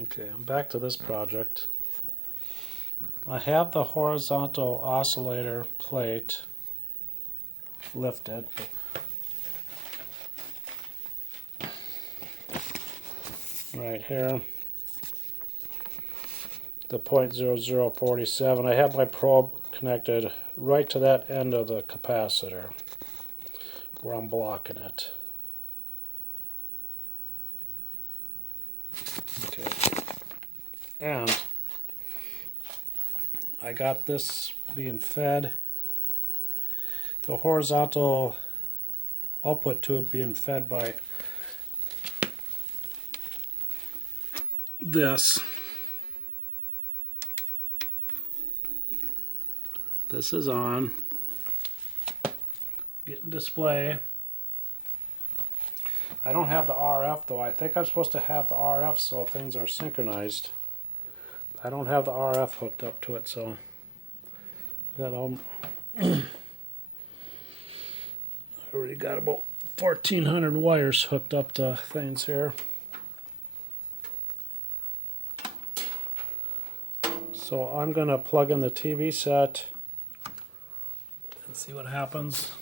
Okay, I'm back to this project. I have the horizontal oscillator plate lifted. Right here, the 0.0047. I have my probe connected right to that end of the capacitor where I'm blocking it. Okay. And I got this being fed, the horizontal output tube being fed by this. This is on. Getting display. I don't have the RF though. I think I'm supposed to have the RF so things are synchronized. I don't have the RF hooked up to it, so I got I already got about 1,400 wires hooked up to things here. So I'm gonna plug in the TV set and see what happens.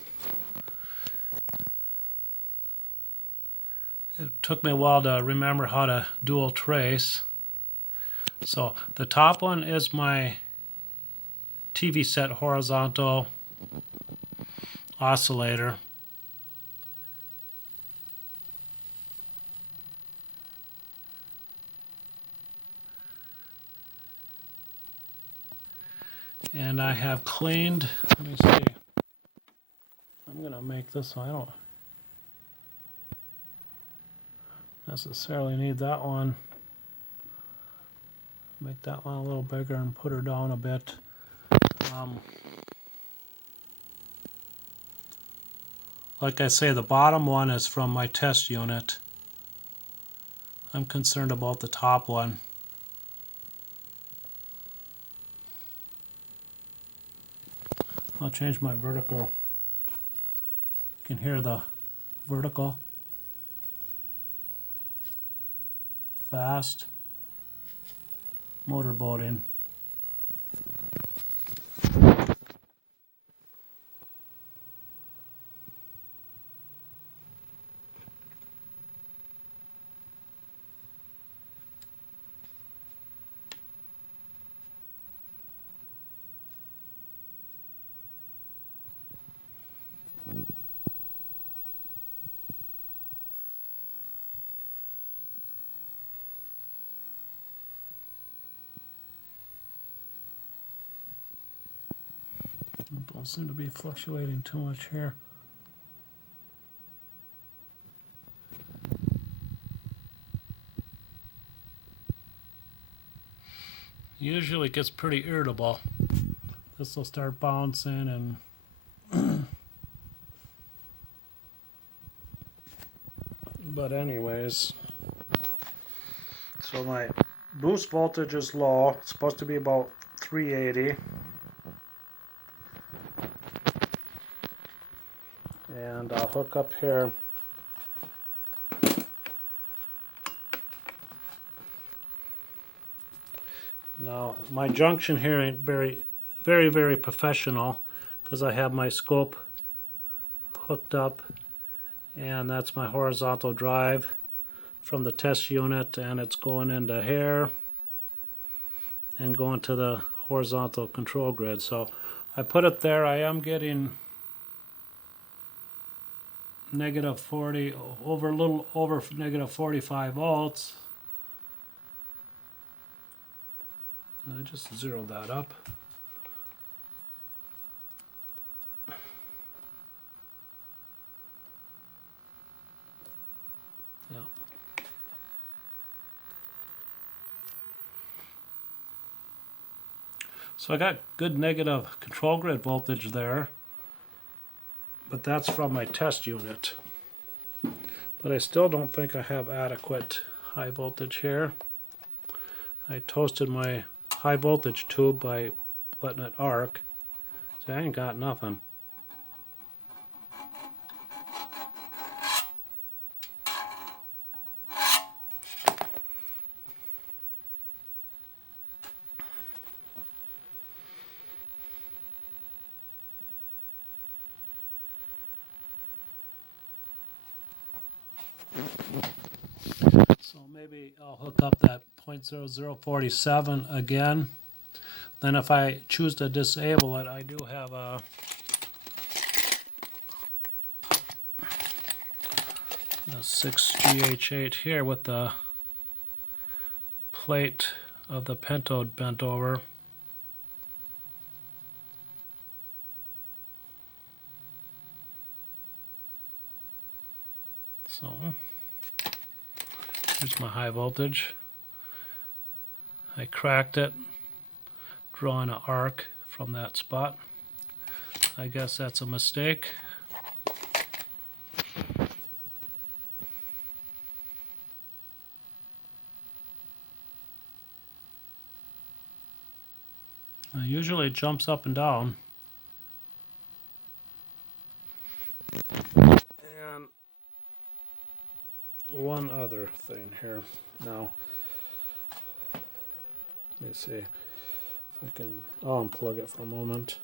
It took me a while to remember how to dual trace. So the top one is my TV set horizontal oscillator. And I have cleaned, let me see, I'm going to make this one, I don't necessarily need that one. Make that one a little bigger and put her down a bit. Like I say, the bottom one is from my test unit. I'm concerned about the top one. I'll change my vertical. You can hear the vertical. Fast. Motorboating. Don't seem to be fluctuating too much here. Usually it gets pretty irritable. This will start bouncing and but anyways, so my boost voltage is low. It's supposed to be about 380. And I'll hook up here. Now my junction here ain't very professional because I have my scope hooked up, and that's my horizontal drive from the test unit, and it's going into here and going to the horizontal control grid. So I put it there. I am getting negative 40 over a little over negative 45 volts. I just zeroed that up. Yeah. So I got good negative control grid voltage there, but that's from my test unit. But I still don't think I have adequate high voltage here. I toasted my high voltage tube by letting it arc. So I ain't got nothing. maybe I'll hook up that 0.0047 again. Then if I choose to disable it, I do have a a 6GH8 here with the plate of the pentode bent over. So here's my high voltage. I cracked it, drawing an arc from that spot. I guess that's a mistake. Usually it jumps up and down. And one other thing here. Now, let me see if I can, I'll unplug it for a moment.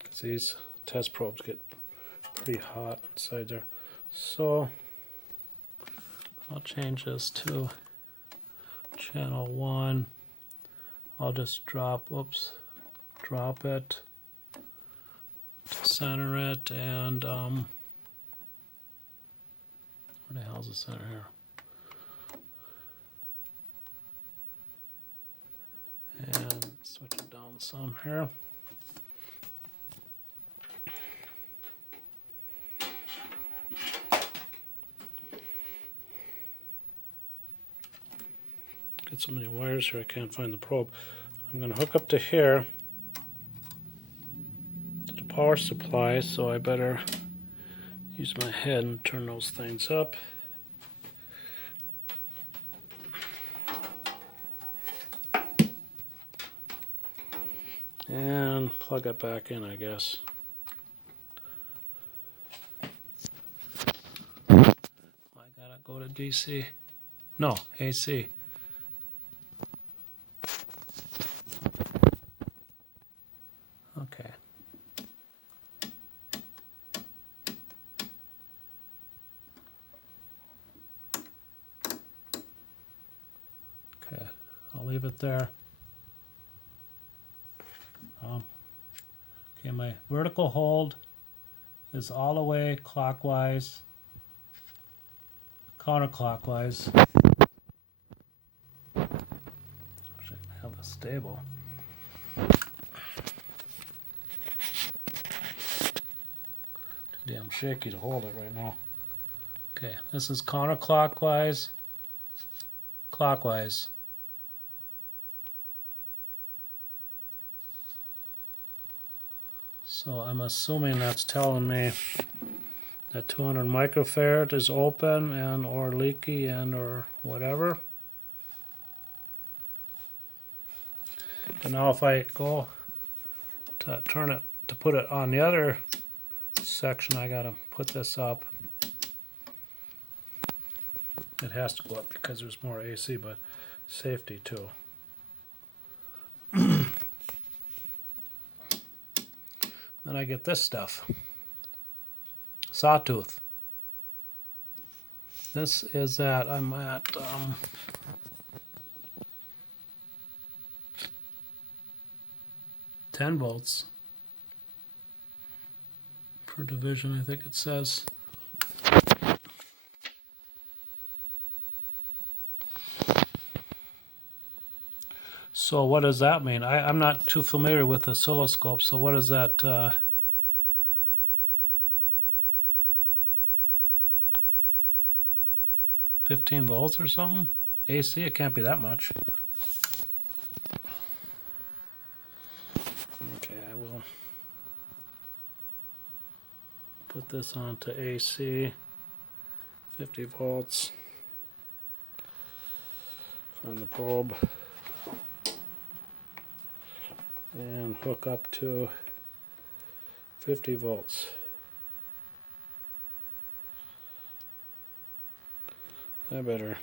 Because these test probes get pretty hot inside there. So, I'll change this to channel 1. I'll just drop it, center it, and where the hell's the center here? And switch it down some here. Get so many wires here I can't find the probe. I'm going to hook up to here to the power supply, so I better use my head and turn those things up. And plug it back in, I guess. I gotta go to DC. No, AC. Okay. Okay, I'll leave it there. Okay, my vertical hold is all the way clockwise, counterclockwise. I wish I could have a stable. Too damn shaky to hold it right now. Okay, this is counterclockwise, clockwise. So I'm assuming that's telling me that 200 microfarad is open and or leaky and or whatever. But now if I go to turn it, to put it on the other section, I gotta put this up. It has to go up because there's more AC, but safety too. Then I get this stuff. Sawtooth. This is I'm at 10 volts per division, I think it says. So what does that mean? I'm not too familiar with the oscilloscope, so what is that? 15 volts or something? AC, it can't be that much. Okay, I will put this on to AC, 50 volts. Find the probe and hook up to 50 volts. I better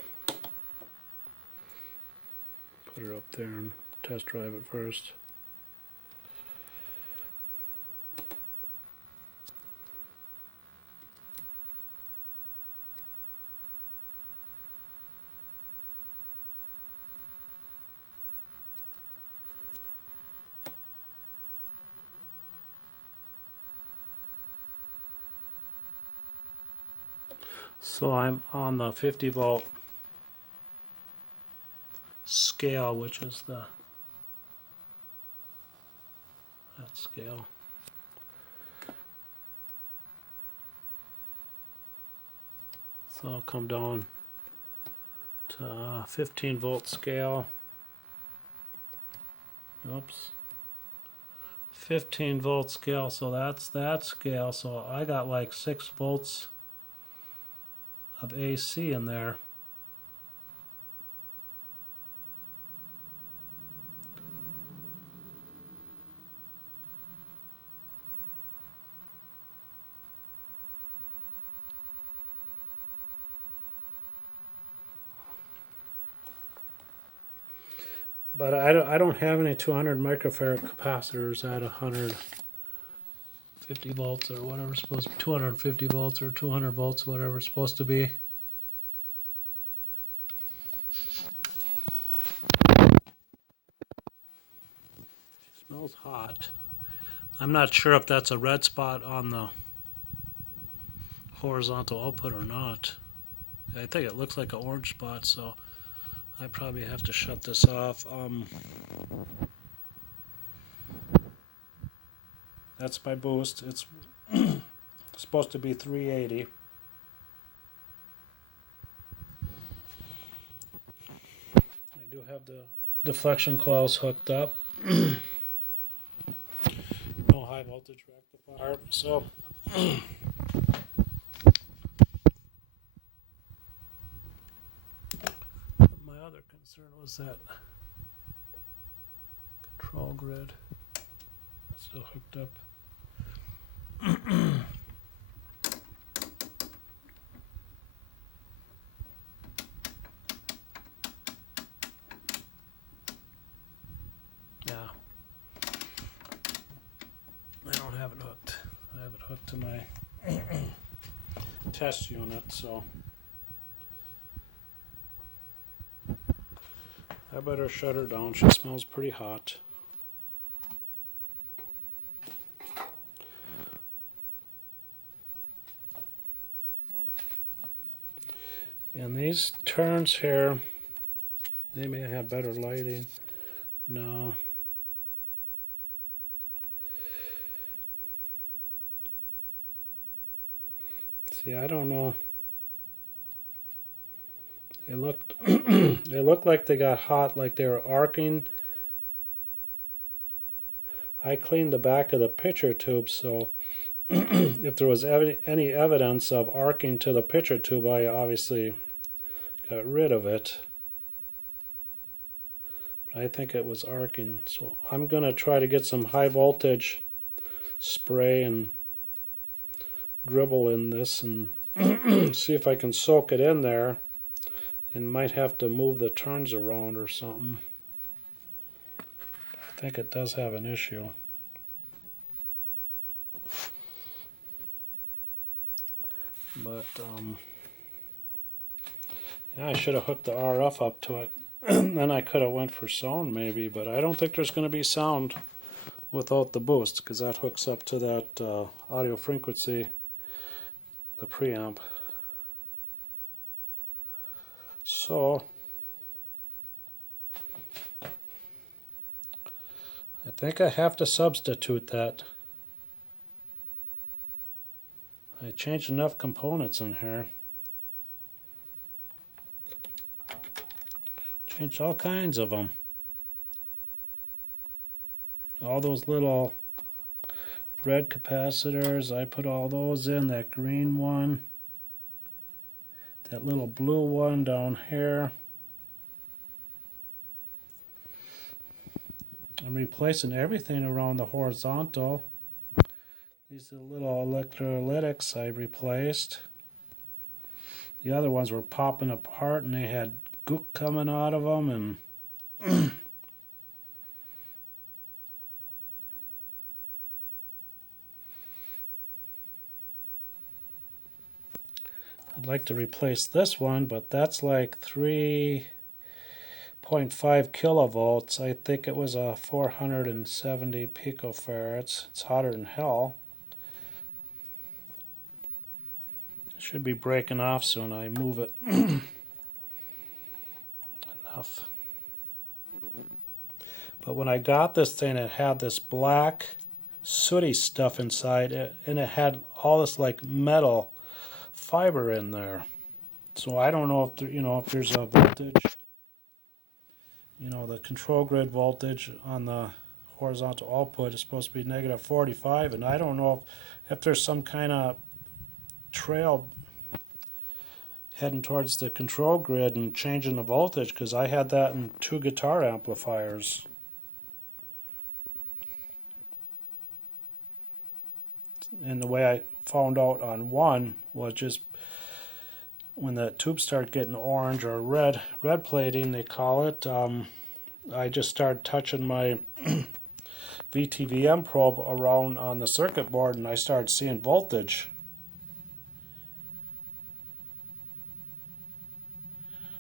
put it up there and test drive it first. So I'm on the 50 volt scale, which is that scale. So I'll come down to 15 volt scale. Oops. 15 volt scale, so that's that scale. So I got like 6 volts of AC in there. But I don't have any 200 microfarad capacitors at 150 volts or whatever it's supposed to be, 250 volts or 200 volts, whatever it's supposed to be. Smells hot. I'm not sure if that's a red spot on the horizontal output or not. I think it looks like an orange spot, so I probably have to shut this off. That's my boost. It's supposed to be 380. I do have the deflection coils hooked up. No high voltage rectifier. So my other concern was that control grid. That's still hooked up. Yeah. I don't have it hooked. I have it hooked to my test unit, so I better shut her down. She smells pretty hot. And these turns here, they may have better lighting. No. See, I don't know. They looked they looked like they got hot, like they were arcing. I cleaned the back of the pitcher tube, so if there was any evidence of arcing to the pitcher tube, I obviously got rid of it. But I think it was arcing, so I'm going to try to get some high voltage spray and dribble in this and see if I can soak it in there, and might have to move the turns around or something. I think it does have an issue. But yeah, I should have hooked the RF up to it. Then I could have went for sound maybe, but I don't think there's going to be sound without the boost, because that hooks up to that audio frequency, the preamp. So I think I have to substitute that. I changed enough components in here. Changed all kinds of them. All those little red capacitors, I put all those in. That green one. That little blue one down here. I'm replacing everything around the horizontal. These are the little electrolytics I replaced. The other ones were popping apart and they had gook coming out of them, and I'd like to replace this one, but that's like 3.5 kilovolts. I think it was a 470 picofarads. It's hotter than hell. Should be breaking off soon. I move it enough. But when I got this thing, it had this black sooty stuff inside it, and it had all this like metal fiber in there. So I don't know if there, if there's a voltage, the control grid voltage on the horizontal output is supposed to be negative 45, and I don't know if there's some kind of trail heading towards the control grid and changing the voltage, because I had that in 2 guitar amplifiers. And the way I found out on one was just when the tubes start getting orange or red plating, they call it, I just started touching my VTVM probe around on the circuit board, and I started seeing voltage.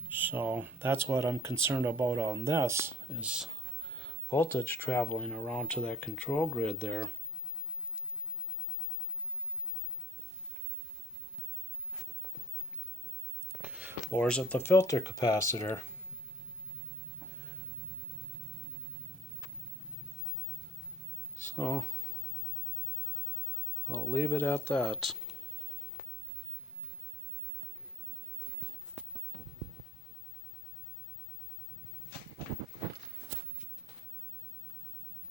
So that's what I'm concerned about on this, is voltage traveling around to that control grid there. Or is it the filter capacitor? So I'll leave it at that.